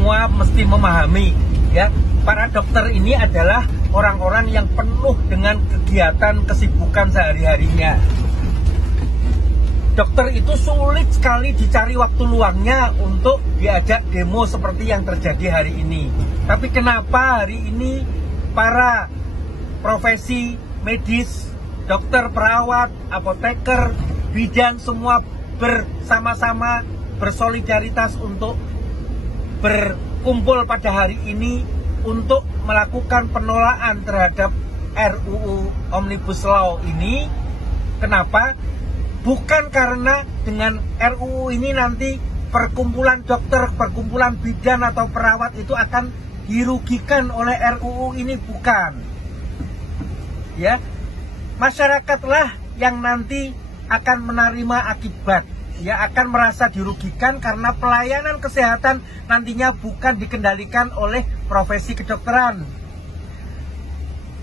semua mesti memahami, ya, para dokter ini adalah orang-orang yang penuh dengan kegiatan kesibukan sehari-harinya. Dokter itu sulit sekali dicari waktu luangnya untuk diajak demo seperti yang terjadi hari ini. Tapi kenapa hari ini para profesi medis, dokter, perawat, apoteker, bidan semua bersama-sama bersolidaritas untuk berkumpul pada hari ini untuk melakukan penolakan terhadap RUU Omnibus Law ini? Kenapa? Bukan karena dengan RUU ini nanti perkumpulan dokter, perkumpulan bidan atau perawat itu akan dirugikan oleh RUU ini, bukan. Ya, masyarakatlah yang nanti akan menerima akibat, ya, akan merasa dirugikan karena pelayanan kesehatan nantinya bukan dikendalikan oleh profesi kedokteran.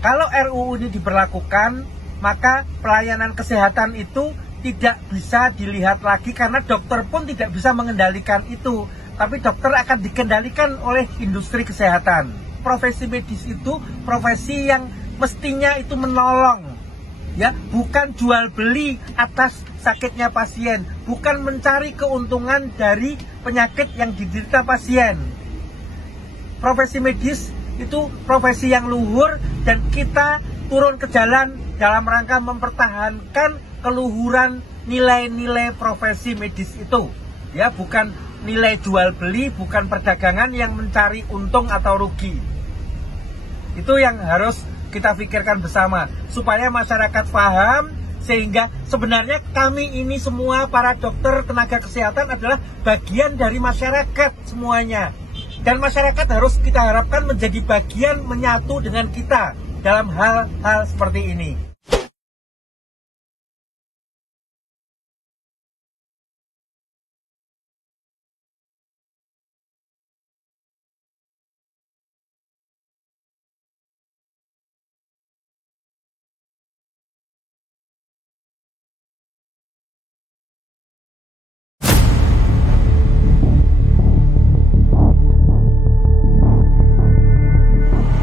Kalau RUU ini diberlakukan, maka pelayanan kesehatan itu tidak bisa dilihat lagi karena dokter pun tidak bisa mengendalikan itu, tapi dokter akan dikendalikan oleh industri kesehatan. Profesi medis itu profesi yang mestinya itu menolong, ya, bukan jual beli atas sakitnya pasien, bukan mencari keuntungan dari penyakit yang diderita pasien. Profesi medis itu profesi yang luhur dan kita turun ke jalan dalam rangka mempertahankan keluhuran nilai-nilai profesi medis itu, ya, bukan nilai jual beli, bukan perdagangan yang mencari untung atau rugi. Itu yang harus kita pikirkan bersama supaya masyarakat paham, sehingga sebenarnya kami ini semua para dokter tenaga kesehatan adalah bagian dari masyarakat semuanya, dan masyarakat harus kita harapkan menjadi bagian menyatu dengan kita dalam hal-hal seperti ini.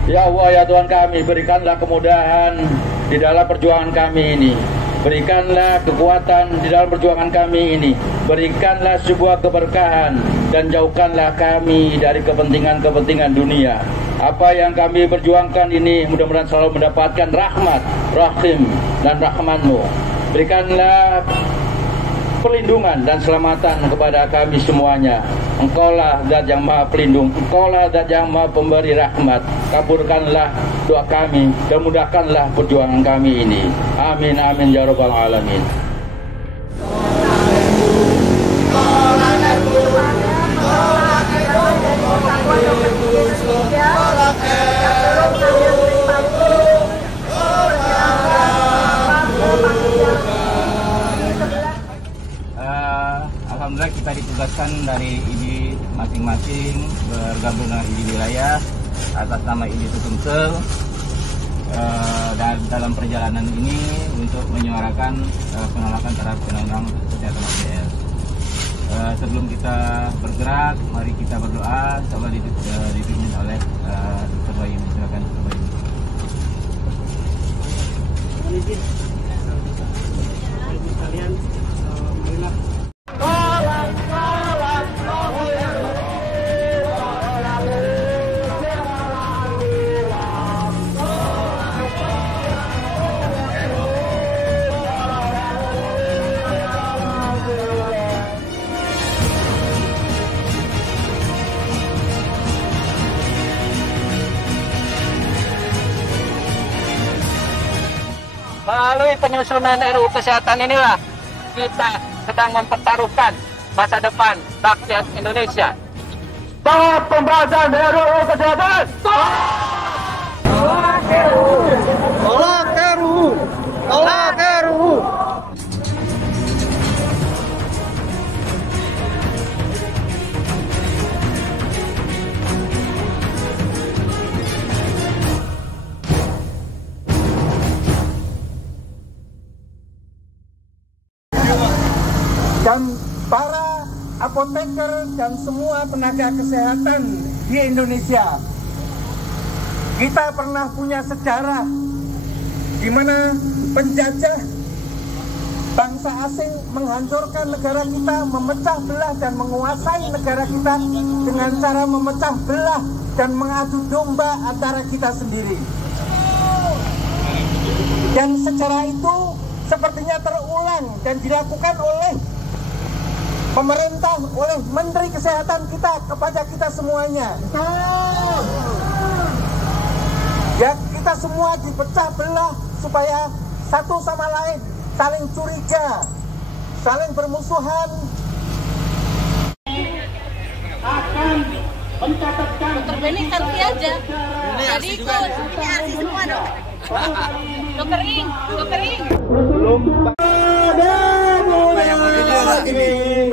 Ya Allah, ya Tuhan kami, berikanlah kemudahan di dalam perjuangan kami ini. Berikanlah kekuatan di dalam perjuangan kami ini. Berikanlah sebuah keberkahan dan jauhkanlah kami dari kepentingan-kepentingan dunia. Apa yang kami perjuangkan ini mudah-mudahan selalu mendapatkan rahmat, rahim, dan rahman-Mu. Berikanlah perlindungan dan selamatan kepada kami semuanya. Engkaulah Zat yang Maha Pelindung, Engkaulah Zat yang Maha Pemberi rahmat. Kabulkanlah doa kami dan mudahkanlah perjuangan kami ini. Amin, amin, ya rabbal alamin. Alhamdulillah kita ditugaskan dari ID masing-masing bergabung dengan ID wilayah atas nama ID Sumsel, dan dalam perjalanan ini untuk menyuarakan penolakan terhadap undang-undang kesehatan APL. Sebelum kita bergerak, mari kita berdoa. Coba dipimpin oleh Dr. Bayu. Silakan Dr. Bayu. Sekalian, marilah. Melalui penyusunan RUU Kesehatan inilah kita sedang mempertaruhkan masa depan rakyat Indonesia. Stop pembahasan RUU Kesehatan! Stop! Tolak RUU! Tolak RUU! Tolak RUU! Dan para apoteker, dan semua tenaga kesehatan di Indonesia. Kita pernah punya sejarah di mana penjajah bangsa asing menghancurkan negara kita, memecah belah dan menguasai negara kita dengan cara memecah belah dan mengadu domba antara kita sendiri. Dan sejarah itu sepertinya terulang dan dilakukan oleh pemerintah, oleh Menteri Kesehatan kita kepada kita semuanya. Ya, kita semua dipecah belah supaya satu sama lain saling curiga, saling bermusuhan. Akan mencatatkan Dokter Beni kanti aja. Jadi ikut. Ini arsi semua dong. Dokter Ing.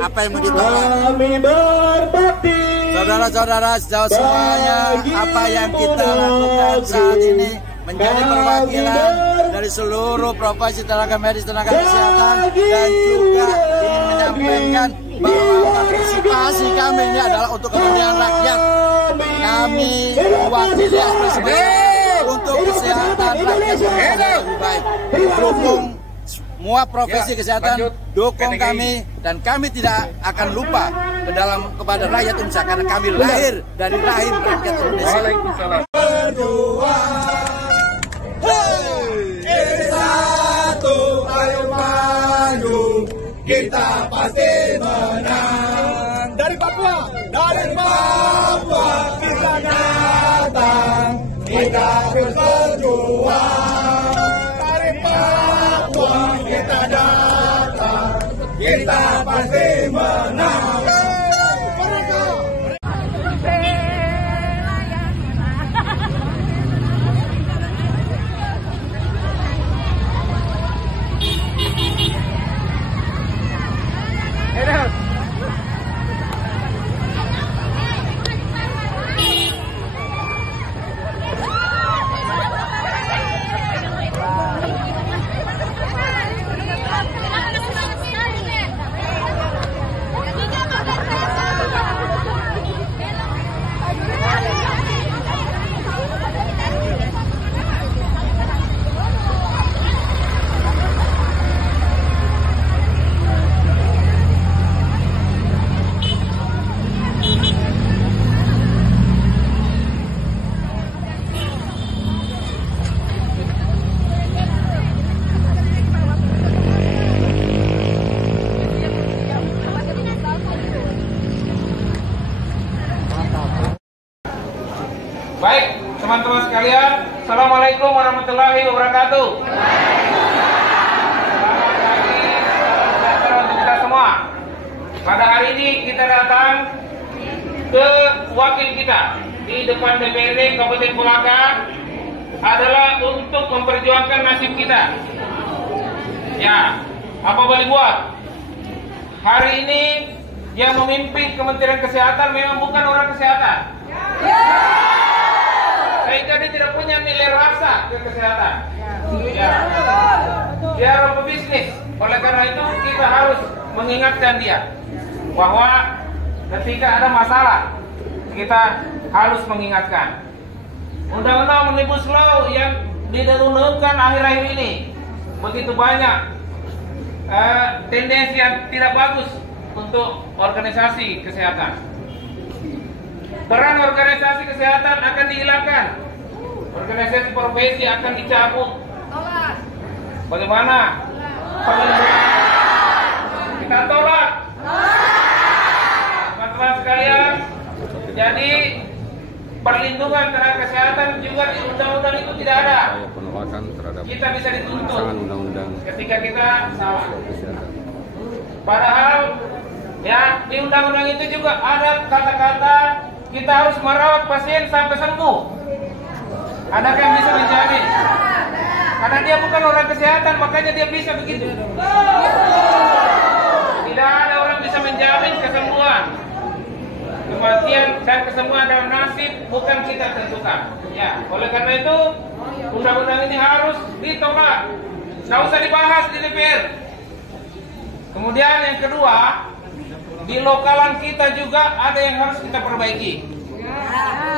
Apa yang mau ditolak? kami berbakti. Saudara-saudara sejauh semuanya, apa yang kita lakukan saat ini menjadi perwakilan dari seluruh profesi tenaga medis, tenaga kesehatan, dan juga ingin menyampaikan bahwa partisipasi kami ini adalah untuk kepentingan rakyat. Kami mewakili aspirasi untuk kesehatan rakyat yang lebih baik. Dukung semua profesi kesehatan, dukung kami, dan kami tidak akan lupa kepada rakyat Indonesia karena kami lahir dari rahim rakyat Indonesia. Kita pasti menang. Dari Papua kita datang, kita berjuang. Dari Papua kita datang, kita pasti menang. Baik, teman-teman sekalian, Assalamualaikum warahmatullahi wabarakatuh. Selamat pagi, salam sejahtera untuk kita semua. Pada hari ini kita datang ke wakil kita di depan DPRD Kabupaten Kolaka adalah untuk memperjuangkan nasib kita. Ya, apa boleh buat? Hari ini yang memimpin Kementerian Kesehatan memang bukan orang kesehatan. Sehingga dia tidak punya nilai rasa ke kesehatan. Ya. Dia orang pebisnis. Oleh karena itu kita harus mengingatkan dia bahwa ketika ada masalah kita harus mengingatkan. Undang-undang Omnibus Law yang digaungkan akhir-akhir ini begitu banyak tendensi yang tidak bagus untuk organisasi kesehatan. Peran organisasi kesehatan akan dihilangkan. Organisasi profesi akan dicabut. Bagaimana? Kita tolak. Teman-teman sekalian, jadi perlindungan terhadap kesehatan juga di undang-undang itu tidak ada. Kita bisa dituntut ketika kita salah. Padahal ya di undang-undang itu juga ada kata-kata kita harus merawat pasien sampai sembuh. Adakah yang bisa menjamin? Karena dia bukan orang kesehatan, makanya dia bisa begitu. Tidak ada orang bisa menjamin kesembuhan. Kematian dan kesembuhan dalam nasib bukan kita tentukan. Ya, oleh karena itu undang-undang ini harus ditolak. Nggak usah dibahas di DPR. Kemudian yang kedua, di lokalan kita juga ada yang harus kita perbaiki.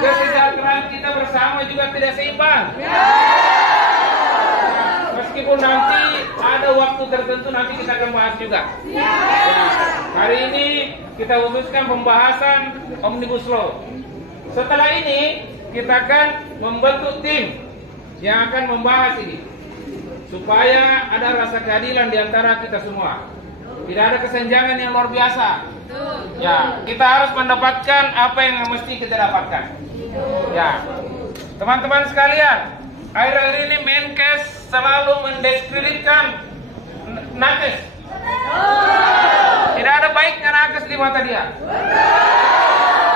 Kesejahteraan kita bersama juga tidak seimbang. Meskipun nanti ada waktu tertentu nanti kita akan bahas juga. Hari ini kita khususkan pembahasan Omnibus Law. Setelah ini kita akan membentuk tim yang akan membahas ini supaya ada rasa keadilan di antara kita semua. Tidak ada kesenjangan yang luar biasa. Ya, kita harus mendapatkan apa yang mesti kita dapatkan. Ya, teman-teman sekalian, akhir-akhir ini Menkes selalu mendiskreditkan nakes. Tidak ada baiknya nakes di mata dia.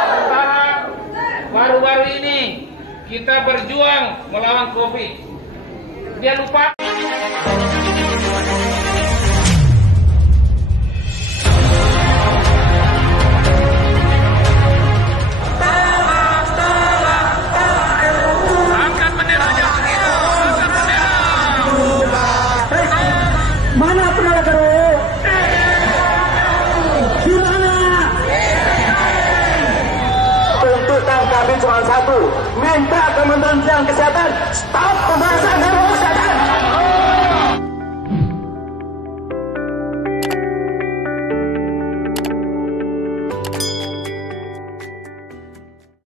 Sementara baru-baru ini kita berjuang melawan COVID. Dia lupa. Mana penolak guru? Di mana? Tuntutan kami cuma satu, minta Kementerian Kesehatan stop pembahasan.